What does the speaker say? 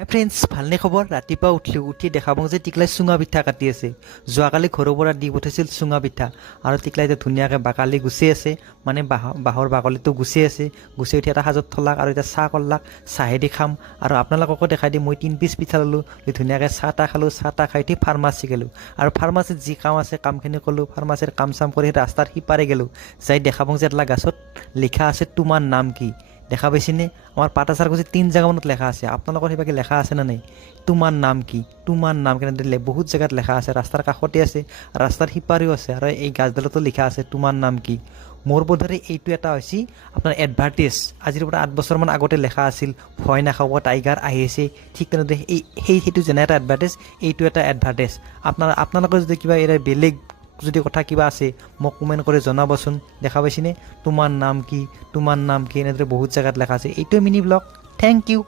friends ভালনে খবৰ ৰাতিপুৱা উঠি দেখা পাওঁ যে টিকলাই চুঙা পিঠা কাটি আছে যোৱাকালি ঘৰৰ পৰা দি পঠাইছিল চুঙা পিঠা আৰু টিকলাই এতিয়া ধুনীয়াকৈ বাকালি গুচি আছে মানে বাঁহৰ বাকলিটো গুচি আছে গুচি উঠি এটা সাজত থলাক আৰু এতিয়া চাহ কৰলাক চাহেদি খাম আৰু আপোনালোককো দেখাই দিম মই 3 পিচ পিঠা ল'লোঁ ধুনীয়াকৈ চাহ তাহ খালোঁ চাহ তাহ খাই উঠি ফাৰ্মাচী গ'লোঁ আৰু ফাৰ্মাচীত যি কাম আছে কামখিনি ক'লোঁ ফাৰ্মাচীৰ কাম চাম কৰি ৰাস্তাৰ সিপাৰে গ'লোঁ যাই দেখা পাওঁ যে এটা গাছত লিখা আছে তোমাৰ নাম কি দেখা পাইছেনে আমার পাটাচার কাছে 3 জায়গা মানত লেখা আছে আপনাদের সেইভাগে লেখা আছে না নাই তোমার নাম কি বহুত জায়গাত লেখা আছে রাস্তার কাষতে আছে রাস্তার সিপারেও আছে আর এই গাছডালতো লেখা আছে তোমার নাম কি মোর বোধৰে এইটো এটা হৈছে আপোনাৰ এডভাৰ্টাইজ আজিৰ পৰা 8 বছৰমান আগতে লেখা আছিল ভয় নাখাব টাইগাৰ আহি আছে ঠিক তেনেদৰে সেইটো যেনে এটা এডভাৰ্টাইজ এইটো এটা এডভাৰ্টাইজ আপোনালোকৰ যদি কিবা এৰা বেলেগ যদি কথা কিবা আছে মোক কমেণ্ট কৰি জনাবচোন দেখা পাইছেনে তোমাৰ নাম কি এনেদৰে বহুত জায়গাত লেখা আছে এইটো মিনি ব্লগ থেংক ইউ